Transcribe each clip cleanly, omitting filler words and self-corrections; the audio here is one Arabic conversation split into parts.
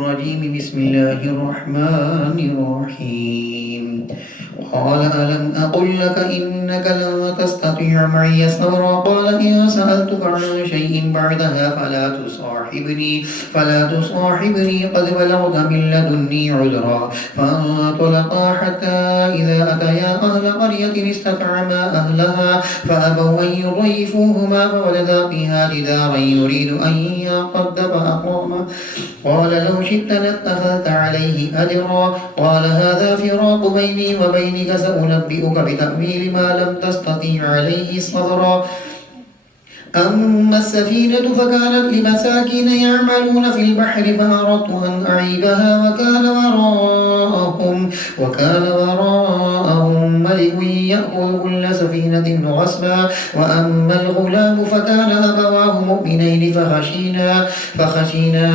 الرجيم بسم الله الرحمن الرحيم قال ألم أقل لك إنك لن تستطيع معي صبرا قال إن سألتك عن شيء بعدها فلا تصاحبني قد بلغت من لدني عذرا فانطلقا حتى إذا أتيا أهل قرية استطعما أهلها فأبوا أن يضيفوهما فوجدا فيها جدارا يريد أن ينقض فأقامه قال لو شئت لاتخذت عليه أجرا قال هذا فراق بيني وبينك سأنبئك بتأويل ما لم تستطيع عليه صبرا أما السفينة فكانت لمساكين يعملون في البحر فأردت أن أعيبها وكان وراءهم ملك يأخذ كل سفينة غصبا وأما الغلام فكان أبواه مؤمنين فخشينا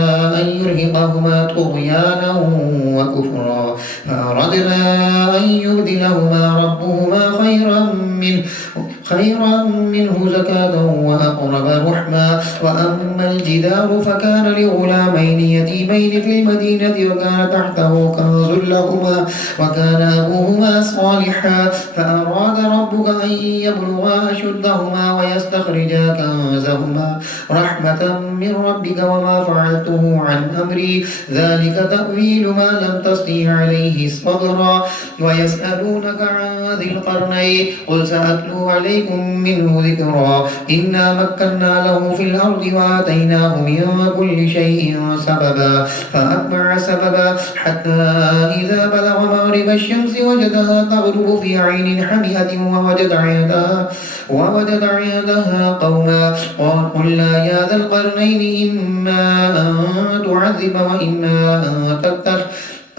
أن يرهقهما طغيانا وكفرا فأردنا أن يبدلهما ربهما خيرا منه زكاة وأقرب رحما وأما الجدار فكان لغلامين يتيمين في المدينة وكان تحته كنز لهما وكان أبوهما صالحا فأراد ربك أن يبلغا أشدهما ويستخرجا كنزهما رحمة من ربك وما فعلته عن أمري ذلك تأويل ما لم تستطع عليه صبرا ويسألونك عن ذي القرنين قل سأتلو عليكم منه ذكرا إنا مكنا له في الأرض وآتيناه من كل شيء سببا فأتبع سببا حتى إذا بلغ مغرب الشمس وجدها تغرب في عين حمئة ووجد عندها قوما قلنا يا ذا القرنين إما أن تعذب وإما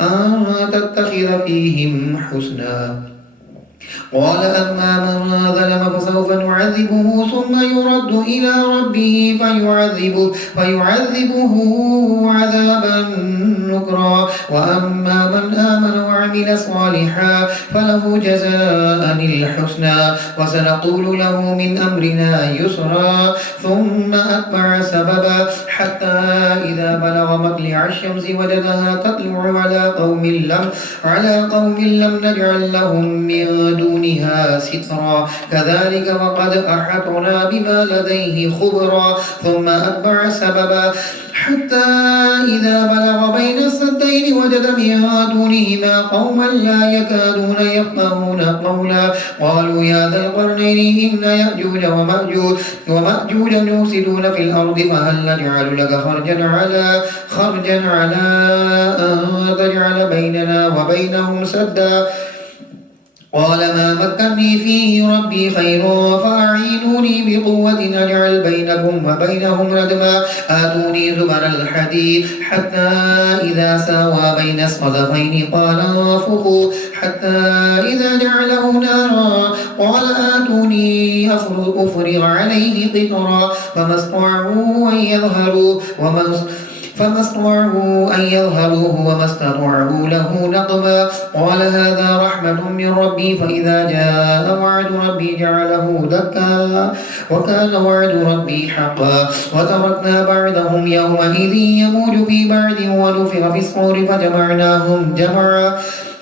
أن تتخذ فيهم حسنا قال أما من ظلم فسوف نعذبه ثم يرد إلى ربه فيعذبه عذابا نكرا وأما من آمن وعمل صالحا فله جزاء الحسنى وسنقول له من أمرنا يسرا ثم أتبع سببا حتى إذا بلغ مطلع الشمس وجدها تطلع على قوم لم نجعل لهم من دونها سترا كذلك وقد أحطنا بما لديه خبرا ثم أتبع سببا حتى إذا بلغ بين السدين وجد من دونهما قوما لا يكادون يفقهون قولا قالوا يا ذا القرنين إن يأجوج ومأجوج يفسدون في الأرض فهل نجعل لك خرجا على أن تجعل بيننا وبينهم سدا قال ما مكنني فيه ربي خير فأعينوني بقوة أجعل بينكم وبينهم ردما آتوني زبر الحديد حتى إذا ساوى بين الصدفين قال انفخوا حتى إذا جعله نارا قال آتوني أفرغ عليه قطرا فما استطاعوا أن يظهروه وما استطاعوا له نقبا قال هذا رحمة من ربي فإذا جاء وعد ربي جعله دكا وكان وعد ربي حقا وتركنا بعضهم يومئذ يموج في بعض ونفخ في الصور فجمعناهم جمعا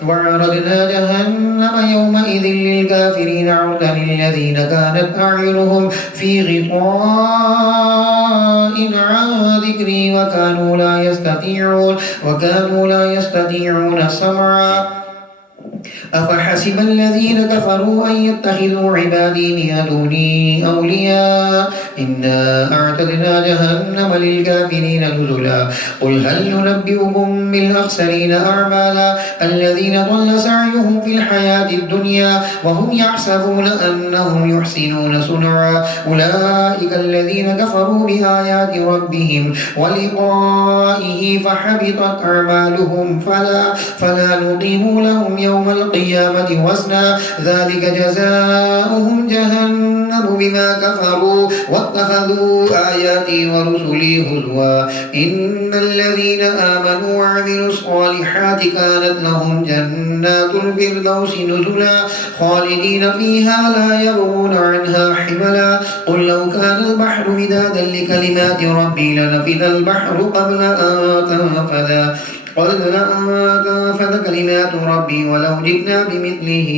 وعرضنا جهنم يومئذ للكافرين عرضا للذين كانت أعينهم في غطاء عن ذكري وكانوا لا يستطيعون سمعا أفحسب الذين كفروا أن يتخذوا عبادي من دوني أولياء إنا أعتدنا جهنم للكافرين نزلا قل هل ننبئكم بالأخسرين أعمالا الذين ضل سعيهم في الحياة الدنيا وهم يحسبون أنهم يحسنون صنعا أولئك الذين كفروا بآيات ربهم ولقائه فحبطت أعمالهم فلا نقيم لهم يوم القيامة وزنا ذلك جزاؤهم جهنم بما كفروا واتخذوا آياتي ورسلي هزوا إن الذين آمنوا وعملوا الصالحات كانت لهم جنات الفردوس نزلا خالدين فيها لا يبغون عنها حولا قل لو كان البحر مدادا لكلمات ربي لنفد البحر قبل أن تنفذ كلمات ربي ولو جئنا بمثله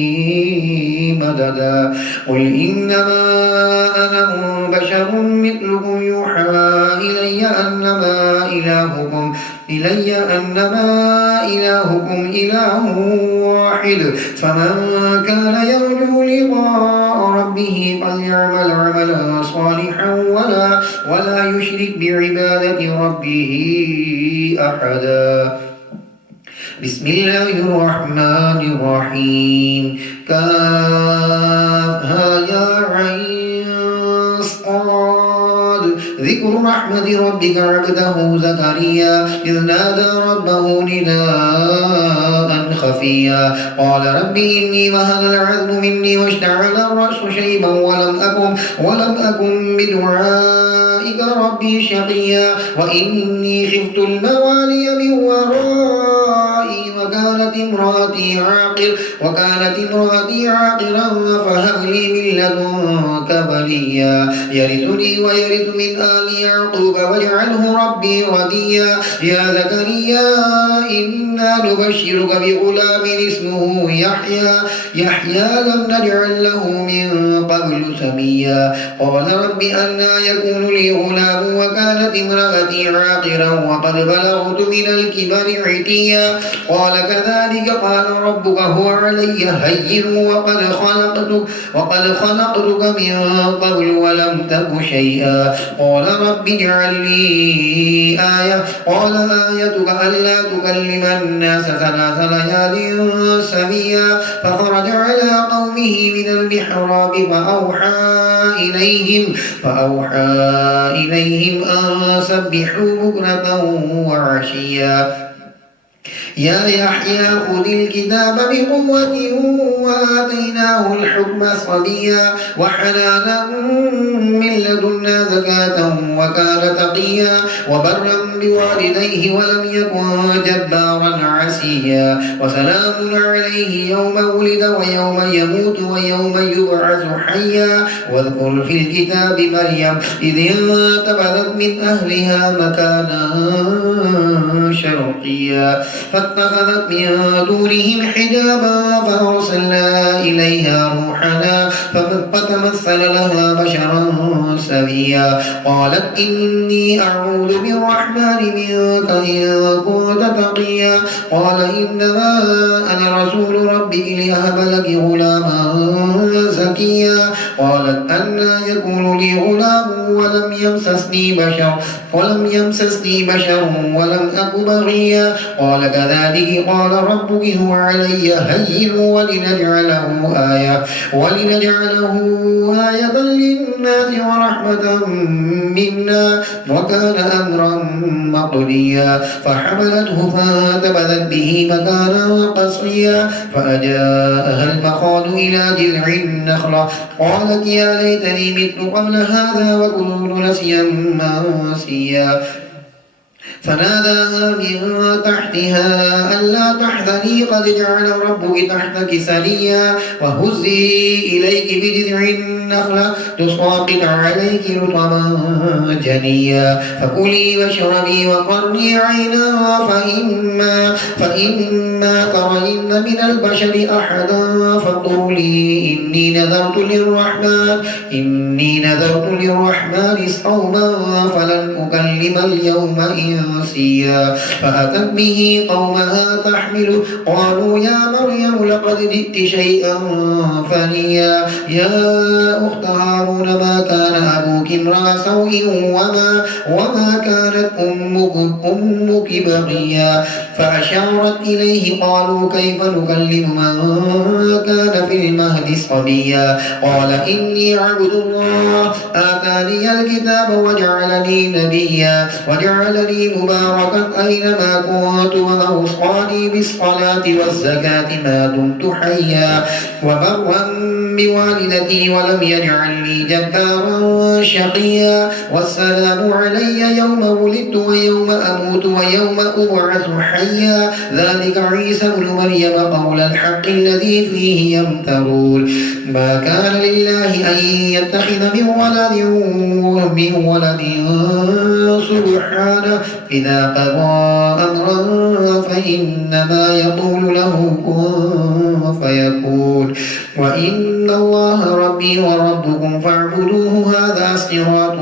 مددا قل إنما أنا بشر مثلكم يوحى إلي أنما إلهكم إله واحد فمن كان يرجو لقاء ربه فليعمل عملا صالحا ولا يشرك بعبادة ربه أحدا بسم الله الرحمن الرحيم كافها يا عين صاد ذكر رحمة ربك عبده زكريا إذ نادى ربه نداء خفيا قال رب إني وهن العظم مني واشتعل الرأس شيبا ولم أكن بدعائك ربي شقيا وإني خفت الموالي من ورائي وكانت امرأتي عاقرا فهب لي من لدنك وليا يرثني ويرث من آل يعقوب واجعله ربي رضيا يا زكريا إنا نبشرك بغلام اسمه يحيى لم نجعل له من قبل سميا قال رب أنى يكون لي غلام وكانت امرأتي عاقرا وقد بلغت من الكبر عتيا قال كذلك قال ربك هو علي هين وقد خلقتك من قبل ولم تك شيئا قال رب اجعل لي آية قال آيتك ألا تكلم الناس 3 ليال سويا فخرج على قومه من المحراب فأوحى إليهم أن سبحوا بكرة وعشيا يا يحيى خذ الكتاب بقوة وآتيناه الحكم صبيا وحنانا من لدنا زكاة وكان تقيا وبرا بوالديه ولم يكن جبارا عسيا وسلام عليه يوم ولد ويوم يموت ويوم يبعث حيا واذكر في الكتاب مريم إذ انتبذت من أهلها مكانا شرقيا فاتخذت من دونهم حجابا فأرسلنا إليها روحنا فتمثل لها بشرا سويا قالت إني أعوذ بالرحمن منك إن كنت تقيا قال إنما أنا رسول ربك لأهب لك غلاما زكيا قالت أنى يكون لي غلام ولم يمسسني بشر ولم أك بغيا قال كذلك قال ربك هو علي هين ولنجعله آية للناس ورحمة منا وكان أمرا مقضيا فحملته فانتبذت به مكانا قصيا فأجاءها المخاض إلى جذع النخلة قالت يا ليتني مت قبل هذا وكنت نسيا منسيا فناداها من تحتها ألا تحزني قد جعل ربك تحتك سريا وهزي إليك بجذع النخلة تساقط عليك رطبا جنيا فكلي واشربي وقري عينا فإما ترين من البشر أحدا فقولي إني نذرت للرحمن صوما فلن أكلم اليوم إنسيا فأتت به قومها تحمله قالوا يا مريم لقد جئت شيئا فريا يا أخت هارون ما كان أبوك امرأ سوء وما كانت أمك بغيا فأشارت إليه قالوا كيف نكلم من كان في المهد صبيا قال إني عبد الله آتاني الكتاب وجعلني نبيا وجعلني مباركا أينما كنت وأوصاني بالصلاة والزكاة ما دمت حيا وبرا بوالدتي ولم يجعلني جبارا شقيا والسلام علي يوم ولدت ويوم أموت ويوم أبعث حيا ذلك عيسى ابن مريم قول الحق الذي فيه يمترون ما كان لله أن يتخذ من ولد سبحانه إذا قضى أمرا فإنما يقول له كن فيكون وإن الله ربي وربكم فاعبدوه هذا صراط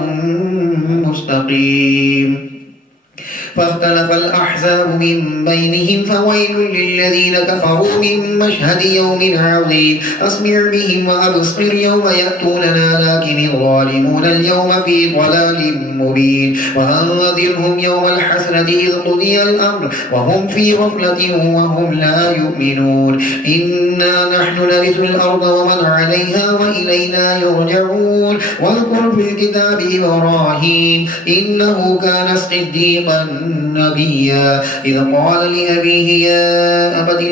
مستقيم فاختلف الأحزاب من بينهم فويل للذين كفروا من مشهد يوم عظيم أسمع بهم وأبصر يوم يأتوننا لكن الظالمون اليوم في ضلال مبين وأنذرهم يوم الحسرة إذ قضي الأمر وهم في غفلة وهم لا يؤمنون إنا نحن نرث الأرض ومن عليها وإلينا يرجعون واذكر في الكتاب إبراهيم إنه كان صديقا نبيا إذ قال لأبيه يا أبت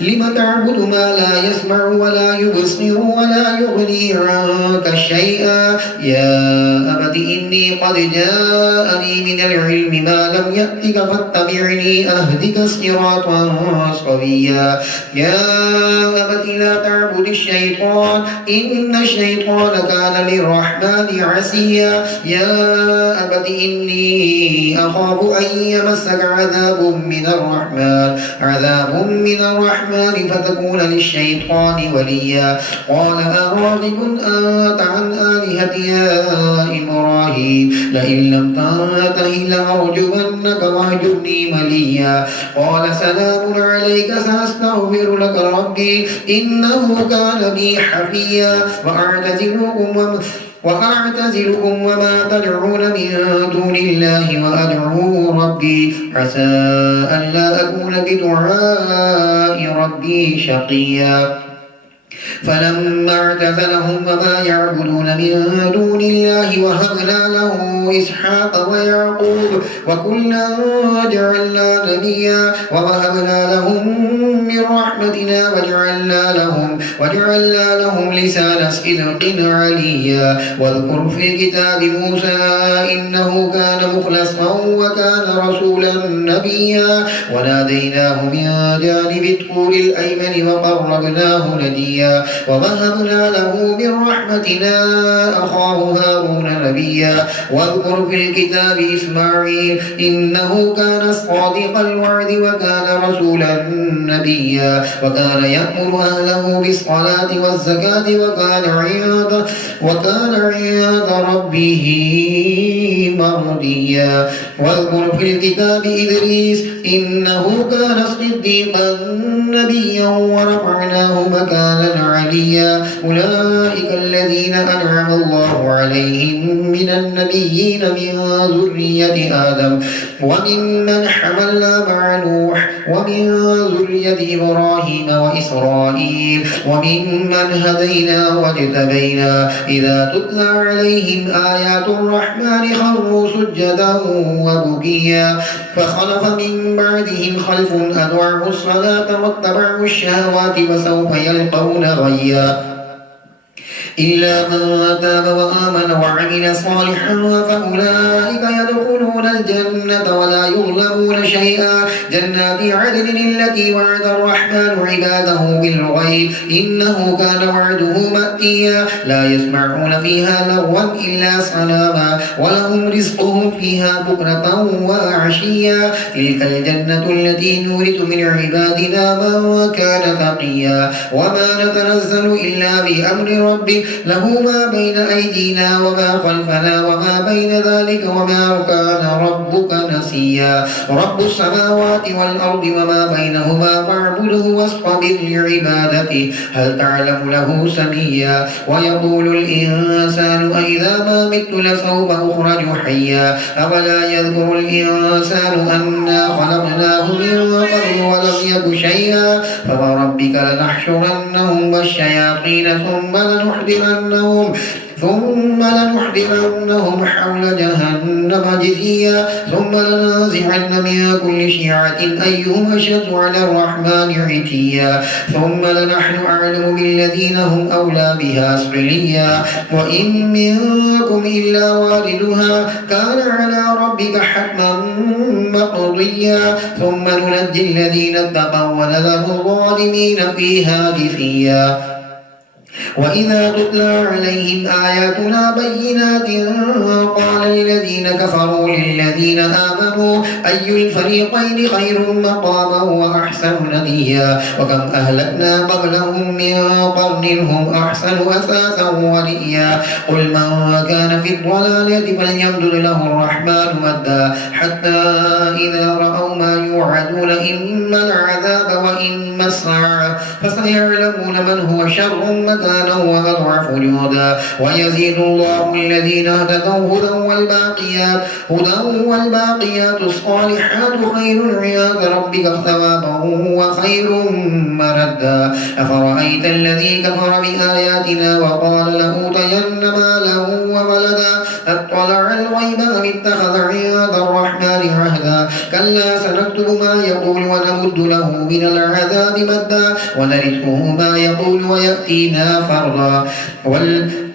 لم تعبد ما لا يسمع ولا يبصر ولا يغني عنك شيئا يا أبت إني قد جاءني من العلم ما لم يأتك فاتبعني أهدك صراطا سويا يا أبت لا تعبد الشيطان إن الشيطان كان للرحمن عصيا يا أبت إني أخاف أن يمسك عذاب من الرحمن فتكون للشيطان وليا قال أراغب أنت عن آلهتي يا إبراهيم لئن لم تنته لأرجمنك واهجرني مليا قال سلام عليك سأستغفر لك ربي إنه كان بي حفيا وأعتزلكم وما تدعون من دون الله وأدعو ربي عسى ألا أكون بدعاء ربي شقيا فلما اعتزلهم وما يعبدون من دون الله وهبنا له إسحاق ويعقوب وكلا جعلنا نبيا ووهبنا لهم من رحمتنا وجعلنا لهم لسان صدق عليا واذكر في الكتاب موسى إنه كان مخلصا وكان رسولا نبيا وناديناه من جانب الطور الأيمن وقربناه نجيا ووهبنا له من رحمتنا أخاه هارون نبيا واذكر في الكتاب إسماعيل إنه كان صادق الوعد وكان رسولا نبيا وكان يأمر أهله بالصلاة والزكاة وكان عند ربه مرضيا واذكر في الكتاب إدريس إنه كان صديقا نبيا ورفعناه مكانا عليا أولئك الذين أنعم الله عليهم من النبيين من ذرية آدم وممن حملنا مع نوح ومن ذرية إبراهيم وإسرائيل وممن هدينا واجتبينا إذا تتلى عليهم آيات الرحمن خروا سجدا وبكيا فخلف من بعدهم خلف أضاعوا الصلاة واتبعوا الشهوات وسوف يلقون غيا إلا من تاب وآمن وعمل صالحا فأولئك يدخلون الجنة ولا يظلمون شيئا جنات عدن التي وعد الرحمن عباده بالغيب إنه كان وعده مأتيا لا يسمعون فيها لغوا إلا سلاما ولهم رزقهم فيها بكرة وعشيا تلك الجنة التي نورث من عبادنا من كان تقيا وما نتنزل إلا بأمر ربك له ما بين أيدينا وما خلفنا وما بين ذلك وما كان ربك نسيا رب السماوات والأرض وما بينهما فاعبده واصطبر لعبادته هل تعلم له سميا ويقول الإنسان أإذا ما مت لسوف أخرج حيا أولا يذكر الإنسان أنا خلقناه من قبل ولم يك شيئا فوربك لنحشرنهم والشياطين ثم لنحضرنهم حول جهنم جثيا ثم لننزعن من كل شيعة أيهم أشد على الرحمن عتيا ثم لنحن أعلم بالذين هم أولى بها صليا وإن منكم إلا واردها كان على ربك حتما مقضيا ثم ننجي الذين اتقوا ونذر الظالمين فيها جثيا وإذا تتلى عليهم آياتنا بينات قال الذين كفروا للذين آمنوا أي الفريقين خير مقاما وأحسن نديا وكم أهلكنا قبلهم من قرن هم أحسن أثاثا ورئيا قل من كان في الضلالة فليمدد له الرحمن مدا حتى إذا رأوا ما يوعدون إما العذاب وإما الساعة فسيعلمون من هو شر مكانا وأضعف جهدا ويزيد الله الذين اهتدوا هدى والباقيات الصالحات خير عند ربك ثوابا وخير مردا أفرأيت الذي كفر بآياتنا وقال لأوتين مالا وولدا أطلع الغيب أم اتخذ عند الرحمن عهدا كلا سنكتب ما يقول ونمد له من العذاب مدا ونرثه ما يقول ويأتينا فردا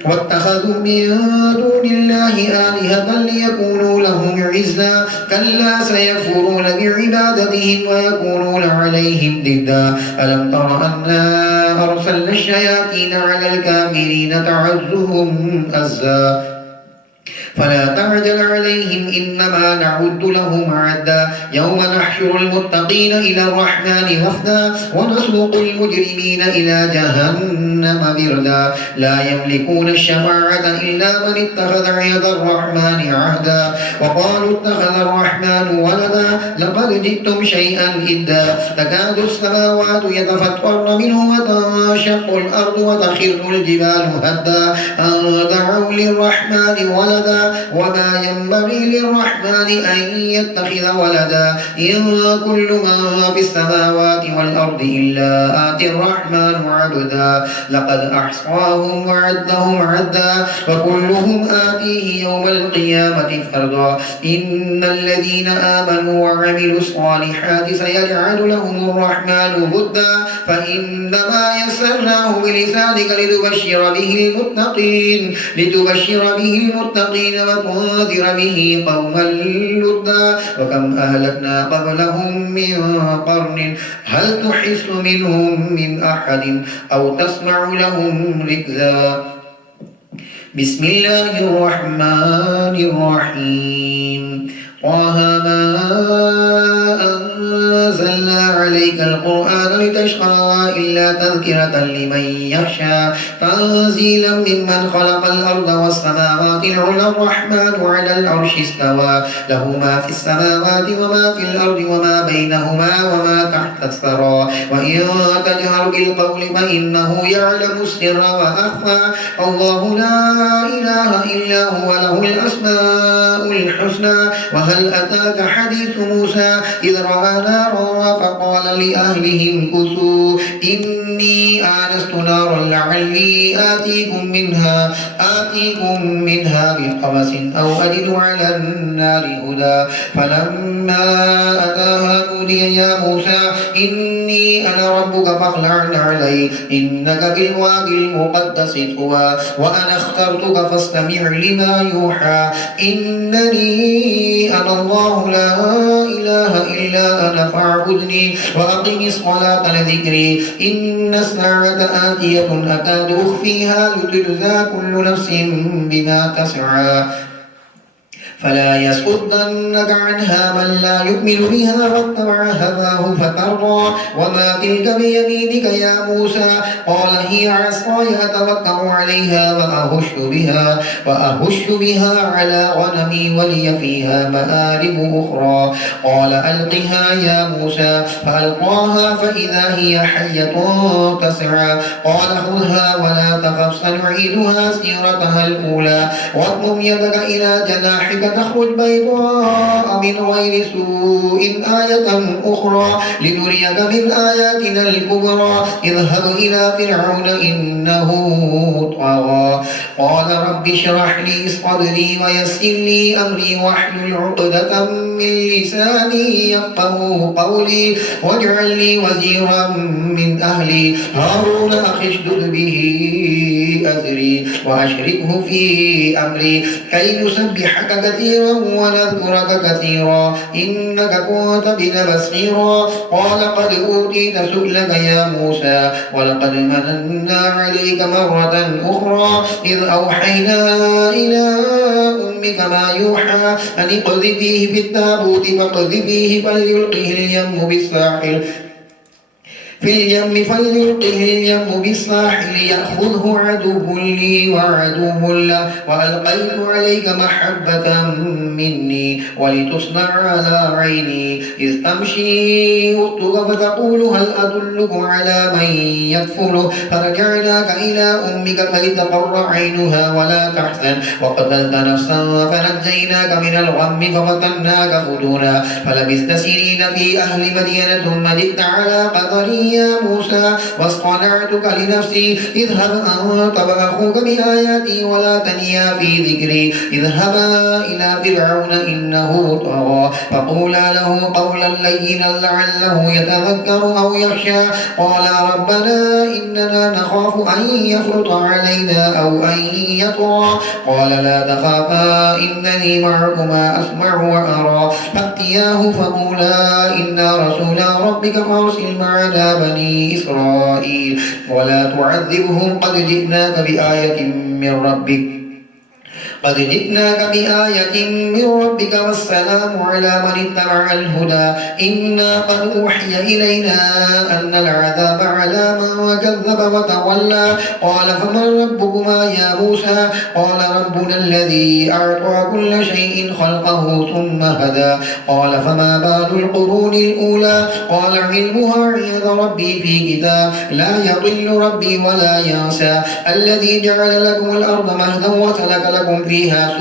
واتخذوا من دون الله آلهة ليكونوا لهم عزا كلا سيكفرون بعبادتهم ويكونون عليهم ضدا ألم تر أنا أرسلنا الشياطين على الكافرين تعزهم أزا فلا تعجل عليهم إنما نعد لهم عدا يوم نحشر المتقين إلى الرحمن وفدا ونسوق المجرمين إلى جهنم بردا لا يملكون الشفاعة إلا من اتخذ عند الرحمن عهدا وقالوا اتخذ الرحمن ولدا لقد جئتم شيئا إدا تكاد السماوات يتفطرن منه وتنشق الأرض وتخر الجبال هدا أن دعوا للرحمن ولدا وما ينبغي للرحمن أن يتخذ ولدا إن كل من في السماوات والأرض إلا آتي الرحمن عبدا لقد أحصاهم وعدهم عدا وكلهم آتيه يوم القيامة فردا إن الذين آمنوا وعملوا الصالحات سيجعل لهم الرحمن ودا فإنما يسرناه بلسانك لتبشر به المتقين وتنذر به قوما لدا وكم أهلكنا قبلهم من قرن هل تحس منهم من أحد أو تسمع لهم ركزا بسم الله الرحمن الرحيم طه ما أنزلنا عليك القرآن لتشقى إلا تذكرة لمن يخشى تنزيلا ممن خلق الأرض والسماوات العلى الرحمن على العرش استوى له ما في السماوات وما في الأرض وما بينهما وما تحت الثرى وإن تجهر بالقول فإنه يعلم السر وأخفى الله لا إله إلا هو له الأسماء الحسنى وهل أتاك حديث موسى إذ رأى نارا فقال لأهلهم كثوا إني آنست نارا لعلي آتيكم منها بقبس أو أجد على النار هدى فلما أتاها نودي يا موسى إني أنا ربك فاخلع عليك إنك في الوادي المقدس طوى وأنا اخترتك فاستمع لما يوحى إنني أنا الله لا إله إلا أنا فاعبدني وأقم الصلاة لذكري إن الساعة آتية أكاد أخفيها لتجزى كل نفس بما تسعى فلا يصدنك عنها من لا يؤمن بها واتبع هواه فترضى وما تلك بيمينك يا موسى قال هي عصاي أتوكأ عليها وأهش بها على غنمي ولي فيها مآرب أخرى قال ألقها يا موسى فألقاها فإذا هي حية تسعى قال خذها ولا تخف سنعيدها سيرتها الأولى واضمم يدك إلى جناحك تخرج بيضاء من غير سوء آية أخرى لنريك من آياتنا الكبرى اذهب إلى فرعون إنه طغى قال رب اشرح لي صدري ويسر لي أمري واحلل عقدة من لساني يفقهوا قولي واجعل لي وزيرا من أهلي هارون أخي اشدد به أزري وأشركه في أمري كي نسبحك كثيرا ونذكرك كثيرا إنك كنت بنا بصيرا قال قد أوتيت سؤلك يا موسى ولقد مننا عليك مرة أخرى إذ أوحينا إلى أمك ما يوحى أن اقذفيه في التابوت فاقذفيه فليلقه اليم بالساحل فليلقه اليم بالساحل يأخذه عدو لي وعدو له وألقيت عليك محبة مني ولتصنع على عيني إذ تمشي أختك فتقول هل أدلكم على من يكفله فرجعناك إلى أمك كي تقر عينها ولا تحزن وقتلت نفسا فنجيناك من الغم ففتناك فتونا فلبثت سنين في أهل مدينة ثم جئت على قدري يا موسى واصطنعتك لنفسي اذهب أنت وأخوك بآياتي ولا تنيا في ذكري اذهبا إلى فرعون إنه طغى فقولا له قولا لينا لعله يتذكر أو يخشى قال ربنا إننا نخاف أن يفرط علينا أو أن يطغى قال لا تخافا إنني معكما أسمع وأرى فأتياه فقولا إنا رسولا ربك فارسل معنا بني إسرائيل ولا تعذبهم قد جئناك بآية من ربك والسلام على من اتبع الهدى إنا قد أوحي إلينا أن العذاب على من كذب وتولى قال فمن ربكما يا موسى قال ربنا الذي أعطى كل شيء خلقه ثم هدى قال فما بال القرون الأولى قال علمها عند ربي في كتاب لا يضل ربي ولا ينسى الذي جعل لكم الأرض مهدا وسلك لكم فيها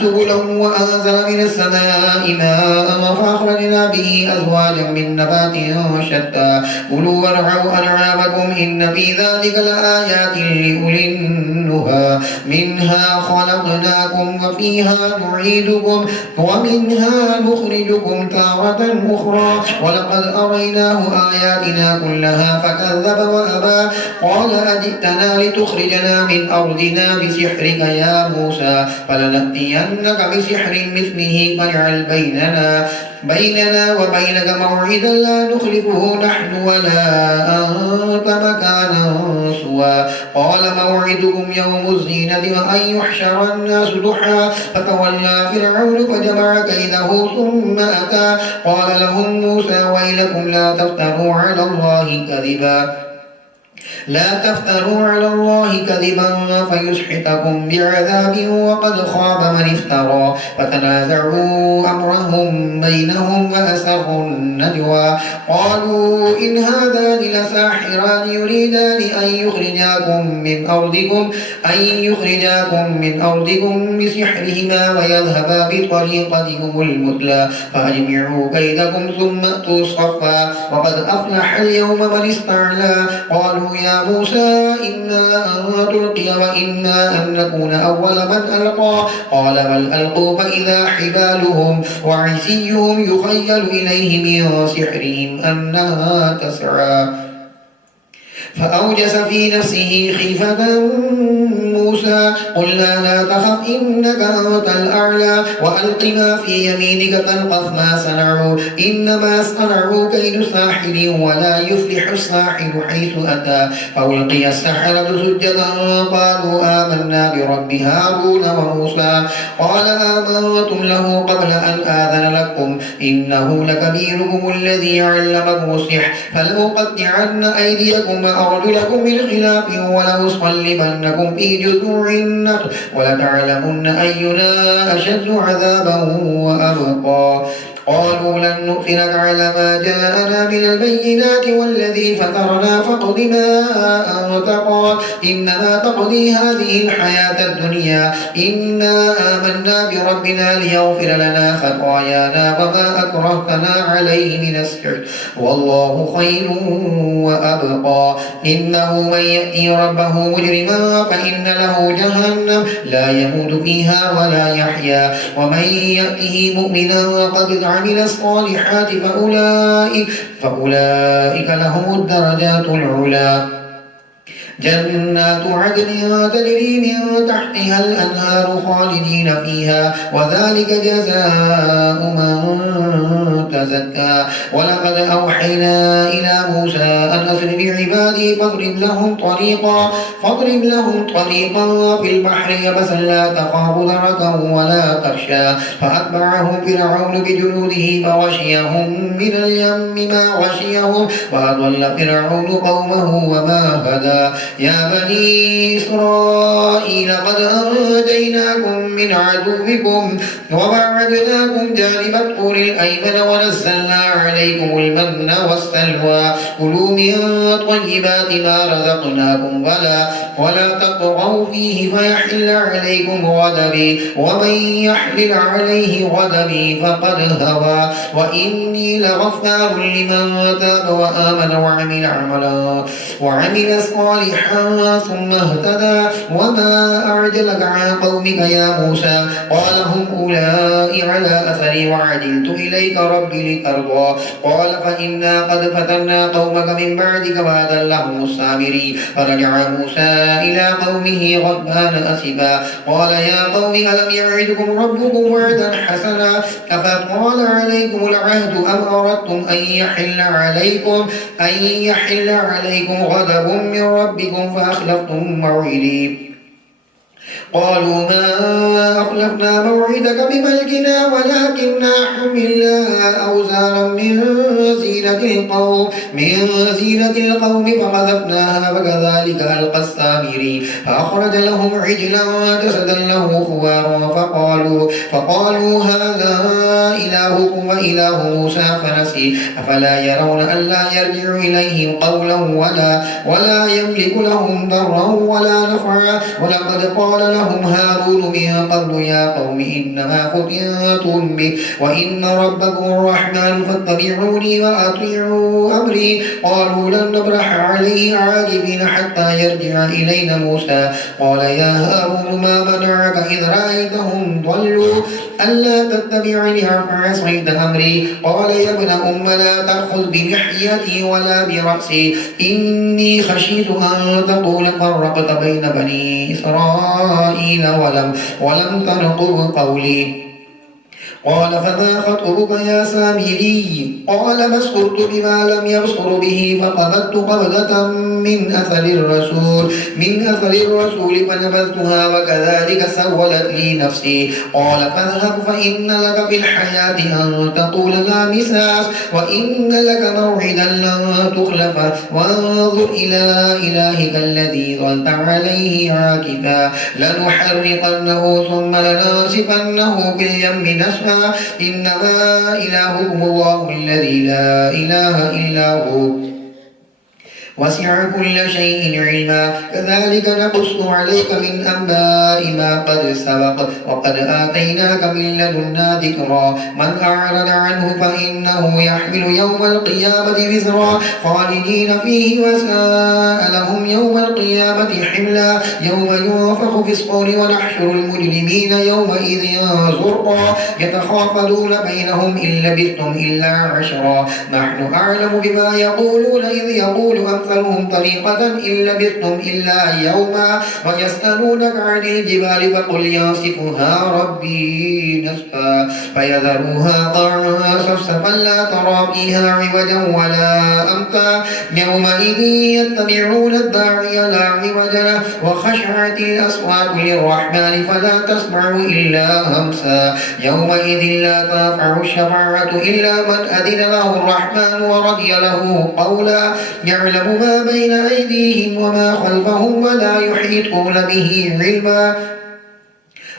سبلا وأنزل من السماء ماء فأخرجنا به أزواجا من نبات شتى كلوا وارعوا أنعامكم إن في ذلك لآيات لأولي النهى منها خلقناكم وفيها نعيدكم ومنها نخرجكم تارة أخرى ولقد أريناه آياتنا كلها فكذب وأبى قال أجئتنا لتخرجنا من أرضنا بسحرك يا موسى فلنأتينك بسحر مثله فاجعل بيننا وبينك موعدا لا نخلفه نحن ولا أنت مكانا سوى قال موعدكم يوم الزينة وأن يحشر الناس ضحى فتولى فرعون فجمع كيده ثم أتى قال لهم موسى ويلكم لا تفتروا على الله كذبا فيسحتكم بعذاب وقد خاب من افترى فتنازعوا أمرهم بينهم وأسروا النجوى قالوا إن هذان لساحران يريدان أن يخرجاكم من أرضكم بسحرهما ويذهبا بطريقتكم المثلى فأجمعوا كيدكم ثم أتوا صفا وقد أفلح اليوم من استعلى قالوا يا موسى إما أن تلقي وإما أن نكون أول من ألقى قال بل ألقوا فإذا حبالهم وعصيهم يخيل إليه من سحرهم أنها تسعى فأوجس في نفسه خيفة موسى قلنا لا تخف إنك أنت الأعلى وألق ما في يمينك تلقف ما صنعوا إنما صنعوا كيد ساحر ولا يفلح الساحر حيث أتى فألقي السحرة سجدا قالوا آمنا برب هارون وموسى قال آمنتم له قبل أن آذن لكم إنه لكبيركم الذي علمكم السحر فلأقطعن أيديكم وأرجلكم من خلاف ولأصلبنكم في جذوع النخل ولتعلمن أينا أشد عذابا وأبقى قالوا لن نؤثرك على ما جاءنا من البينات والذي فطرنا فاقض ما أنت قاض إنما تقضي هذه الحياة الدنيا إنا آمنا بربنا ليغفر لنا خطايانا وما أكرهتنا عليه من السحر والله خير وأبقى إنه من يأتي ربه مجرما فإن له جهنم لا يموت فيها ولا يحيا ومن يأته مؤمنا قد عمل الصالحات فأولئك لهم الدرجات العلى جنات عدن تجري من تحتها الأنهار خالدين فيها وذلك جزاء من تزكى ولقد أوحينا إلى موسى أن أسر بعبادي فاضرب لهم طريقا في البحر يبسا لا تخاف دركا ولا تخشى فأتبعهم فرعون بجنوده فغشيهم من اليم ما غشيهم وأضل فرعون قومه وما هدى يا بني إسرائيل قد أنجيناكم من عدوكم وبعدناكم جانب الطور الأيمن ونزلنا عليكم المن والسلوى كلوا من طيبات ما رزقناكم ولا تطغوا فيه فيحل عليكم غضبي ومن يحلل عليه غضبي فقد هوى وإني لغفار لمن تاب وآمن وعمل صالحا ثم اهتدى وما أعجلك عن قومك يا موسى قال هم أولئك على أثري وعجلت إليك ربي لترضى قال فإنا قد فتنا قومك من بعدك وأضلهم السامري فرجع موسى إلى قومه غضبان أسفا قال يا قوم ألم يعدكم ربكم وعدا حسنا أفطال عليكم العهد أم أردتم أن يحل عليكم غضب من ربكم فأخلفتم موعدي قالوا ما أخلفنا موعدك بملكنا ولكننا حملنا أوزارا من زينة القوم فقذفناها وكذلك ألقى السامري فأخرج لهم عجلا جسدا له خوار فقالوا هذا إلهكم وإله موسى فنسي أفلا يرون ألا يرجع إليهم قولا ولا يملك لهم ضرا ولا نفعا ولقد قال لهم هارون من قبل يا قوم إنما فتنتم به وإن ربكم الرحمن فاتبعوني وأطيعوا أمري قالوا لن نبرح عليه عاكفين حتى يرجع إلينا موسى قال يا هارون ما منعك إذ رأيتهم ضلوا ألا تتبعني أفعصيت أمري قال يا ابن أم لا تأخذ بلحيتي ولا برأسي إني خشيت أن تقول فرقت بين بني إسرائيل ولم تنقض قولي قال فما خطبك يا سامري قال بصرت بما لم يبصر به فقبضت قبضة من أثر الرسول فنبذتها وكذلك سولت لي نفسي قال فاذهب فإن لك في الحياة أن تقول لا مساس وإن لك موعدا لن تخلفه وانظر إلى إلهك الذي ظلت عليه عاكفا لنحرقنه ثم لننسفنه في اليم نسفا إنما إلهكم الله الذي لا إله إلا هو وسع كل شيء علما كذلك نقص عليك من أنباء ما قد سبق وقد آتيناك من لدنا ذكرا من أعرض عنه فإنه يحمل يوم القيامة وزرا خالدين فيه وساء لهم يوم القيامة حملا يوم ينفخ في الصور ونحشر المجرمين يومئذ زرقا يتخافتون بينهم إن لبثتم إلا عشرا نحن أعلم بما يقولون إذ يقول أمثلهم طريقة إن لبثتم إلا يوما ويسألونك عن الجبال فقل ينسفها ربي نسفا فيذروها قاعا صفصفا لا ترى فيها عوجا ولا أمتا يومئذ يتبعون الداعي لا عوج له وخشعت الأصوات للرحمن فلا تسمع إلا همسا يومئذ لا تنفع الشفاعة إلا من أذن له الرحمن ورضي له قولا يعلم ما بين أيديهم وما خلفهم ولا يحيطون به علما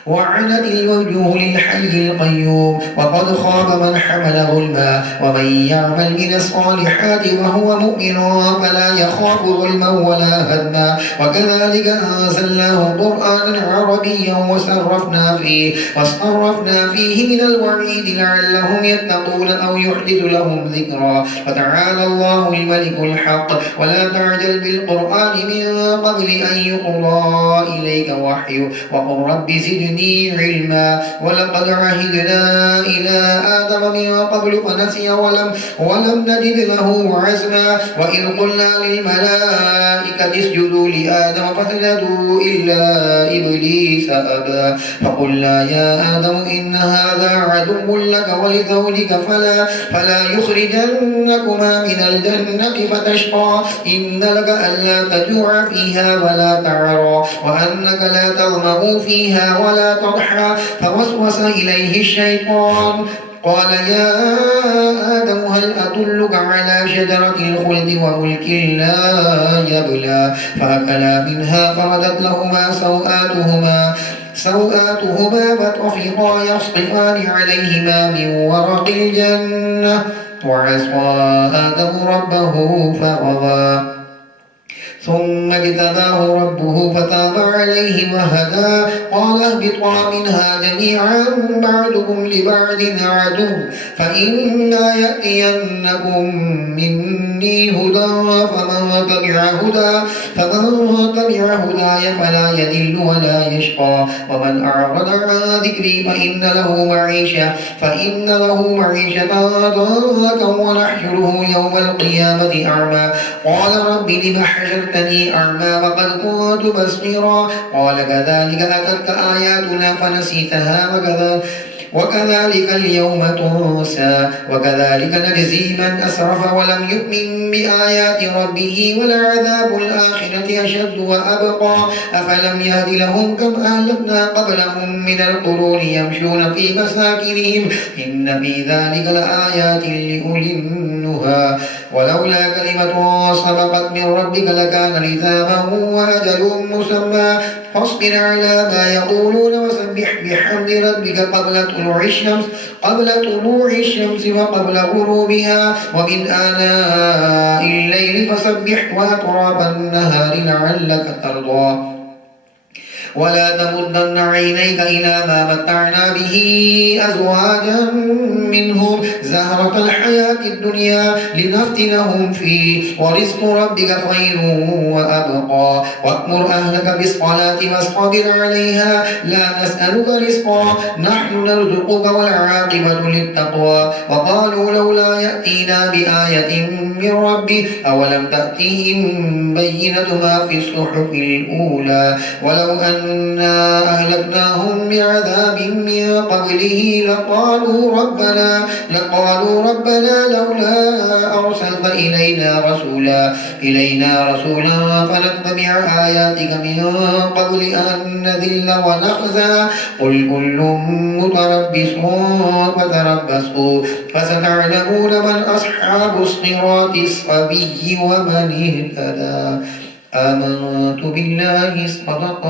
وعنت الوجوه للحي القيوم وقد خاب من حمل ظلما ومن يعمل من الصالحات وهو مؤمن فلا يخاف ظلما ولا هدما وكذلك أنزلناه قرآنا عربيا وصرفنا فيه من الوعيد لعلهم يتقون أو يحدث لهم ذكرا فتعالى الله الملك الحق ولا تعجل بالقرآن من قبل أن يقضى إليك وحيه وقل رب زدني علما ولقد عهدنا إلى آدم من قبل فنسي ولم نجد له عزما وإذ قلنا للملائكة اسجدوا لآدم فسجدوا إلا إبليس أبى فقلنا يا آدم إن هذا عدو لك ولزوجك فلا يخرجنكما من الجنة فتشقى إن لك ألا تجوع فيها ولا تعرى وأنك لا تظمأ فيها ولا تضحى فوسوس إليه الشيطان قال يا آدم هل أدلك على شجرة الخلد وملك لا يبلى فأكلا منها فبدت لهما سوآتهما وطفقا يخصفان عليهما من ورق الجنة وعصى آدم ربه فغوى ثم اجتباه ربه فتاب عليه وهدى قال اهبطا منها جميعا بعضكم لبعض عدو فإما يأتينكم مني هدى فمن تبع هداي فلا يذل ولا يشقى ومن أعرض عن ذكري فإن له معيشة ضنكا ونحشره يوم القيامة أعمى قال رب لم حشرتني أعمى وقد كنت بصيرا قال كذلك أتتك آياتنا فنسيتها وكذلك اليوم تنسى وكذلك نجزي من أسرف ولم يؤمن بآيات ربه ولعذاب الآخرة أشد وأبقى أفلم يهد لهم كم أهلكنا قبلهم من القرون يمشون في مساكنهم إن في ذلك لآيات لأولي النهى ولولا كلمة سبقت من ربك لكان لزاما وأجل مسمى فاصبر على ما يقولون وسبح بحمد ربك قبل طلوع الشمس وقبل غروبها ومن آناء الليل فسبح وأطراف النهار لعلك ترضى ولا تمدن عينيك إلى ما متعنا به أزواجا منهم زهرة الحياة الدنيا لنفتنهم فيه ورزق ربك خير وأبقى وأمر أهلك بالصلاة واصطبر عليها لا نسألك رزقا نحن نرزقك والعاقبة للتقوى وقالوا لولا يأتينا بآية من ربه أولم تأتهم بينة ما في الصحف الأولى ولو أنا أهلكناهم بعذاب من قبله لقالوا ربنا لولا أرسلت إلينا رسولا فنتبع آياتك من قبل أن نذل ونخزى قل كل متربص فتربصوا فستعلمون من أصحاب الصراط السوي ومن اهتدى آمنت بالله صدق